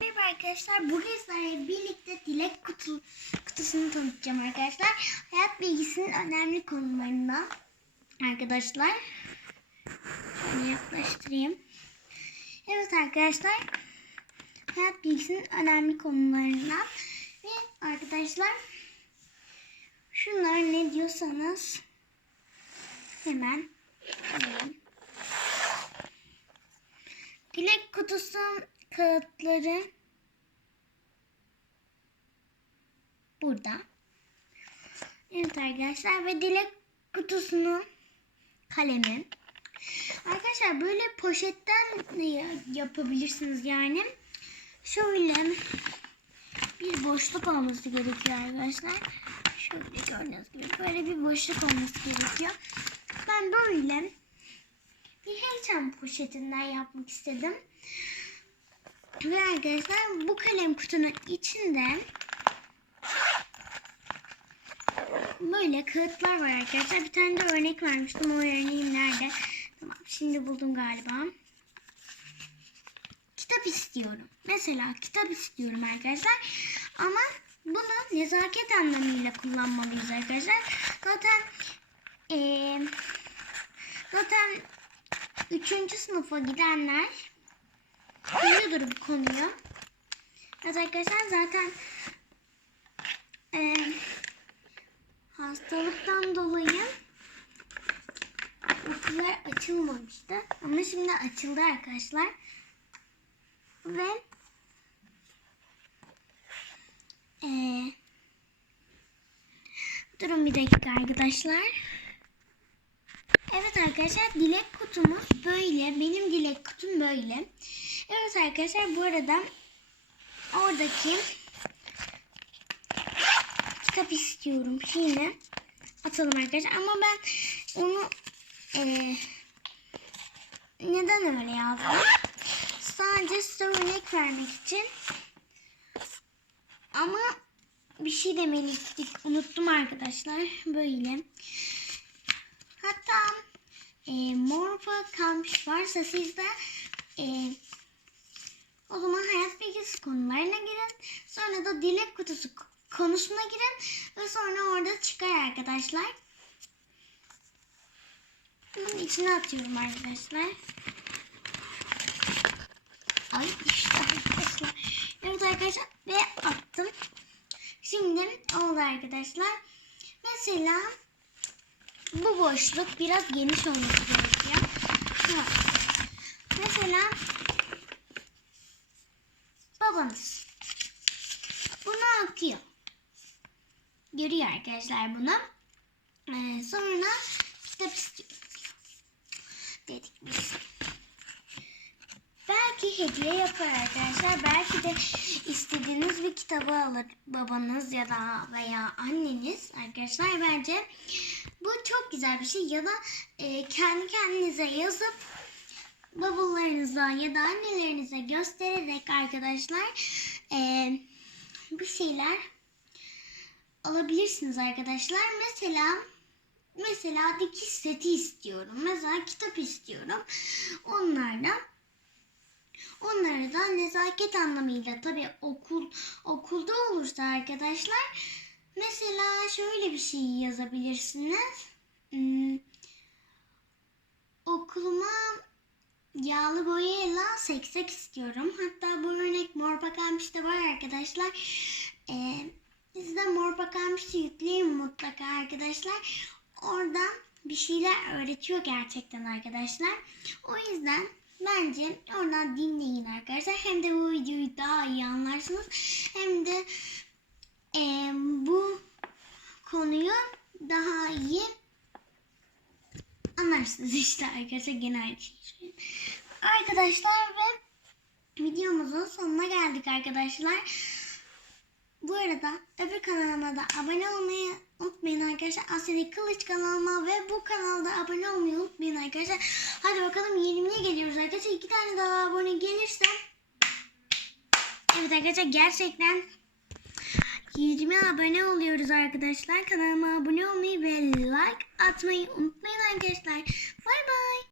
Merhaba arkadaşlar. Bugün sizlerle birlikte dilek kutu, kutusunu tanıtacağım arkadaşlar. Hayat bilgisinin önemli konularından arkadaşlar. Şöyle yaklaştırayım. Evet arkadaşlar. Hayat bilgisinin önemli konularından ve arkadaşlar şunlar ne diyorsanız hemen alayım. Dilek kutusu kağıtları burada. Evet arkadaşlar ve dilek kutusunun kalemi. Arkadaşlar böyle poşetten yapabilirsiniz yani. Şöyle bir boşluk olması gerekiyor arkadaşlar. Şöyle gördüğünüz gibi böyle bir boşluk olması gerekiyor. Ben böyle heyecan poşetinden yapmak istedim. Ve arkadaşlar bu kalem kutunun içinde böyle kağıtlar var arkadaşlar. Bir tane de örnek vermiştim. O örneğim nerede? Tamam şimdi buldum galiba. Kitap istiyorum. Mesela kitap istiyorum arkadaşlar. Ama bunu nezaket anlamıyla kullanmalıyız arkadaşlar. Zaten eee zaten 3. sınıfa gidenler biliyordur bu konuyu. Evet arkadaşlar zaten eee, hastalıktan dolayı okullar açılmamıştı. Ama şimdi açıldı arkadaşlar. Ve eee durun bir dakika arkadaşlar. Evet arkadaşlar dilek kutumuz böyle. Benim dilek kutum böyle. Evet arkadaşlar bu arada oradaki kitap istiyorum şeyini atalım arkadaşlar. Ama ben onu eee, neden öyle yazdım? Sadece size örnek vermek için. Ama bir şey demeliydik. Unuttum arkadaşlar. Böyle. Hatta e, morfa kalmış varsa sizde e, o zaman hayat bilgisi konularına girin. Sonra da dilek kutusu konusuna girin. Ve sonra orada çıkar arkadaşlar. Bunun içine atıyorum arkadaşlar. Ay işte arkadaşlar. Evet arkadaşlar ve attım. Şimdi oldu arkadaşlar. Mesela bu boşluk biraz geniş olması gerekiyor. Ha. Mesela babanız bunu okuyor. Görüyor arkadaşlar bunu. Ee, sonra kitap istiyor. Dedik biz. Belki hediye yapar arkadaşlar. Belki de bir kitabı alır babanız ya da veya anneniz arkadaşlar. Bence bu çok güzel bir şey. Ya da e, kendi kendinize yazıp babalarınıza ya da annelerinize göstererek arkadaşlar e, bir şeyler alabilirsiniz arkadaşlar. Mesela mesela dikiş seti istiyorum. Mesela kitap istiyorum. Onlardan Da nezaket anlamıyla tabii okul okulda olursa arkadaşlar mesela şöyle bir şey yazabilirsiniz. Hmm, okuluma yağlı boyayla seksek istiyorum. Hatta bu örnek mor bakalmışta var arkadaşlar. Ee, siz de mor bakalmışta yükleyin mutlaka arkadaşlar. Oradan bir şeyler öğretiyor gerçekten arkadaşlar. O yüzden bence oradan dinleyin arkadaşlar. Hem de bu videoyu daha iyi anlarsınız. Hem de eee, bu konuyu daha iyi anlarsınız işte arkadaşlar gene aynı şeyi söylüyorum. Arkadaşlar ve videomuzun sonuna geldik arkadaşlar. Bu arada öbür kanalıma da abone olmayı unutmayın arkadaşlar. Asya Kılıç kanalıma ve bu unutmayın arkadaşlar. Hadi bakalım 20'ye geliyoruz arkadaşlar. İki tane daha abone gelirse Evet arkadaşlar gerçekten 20 abone oluyoruz arkadaşlar. Kanalıma abone olmayı ve like atmayı unutmayın arkadaşlar. Bay bay.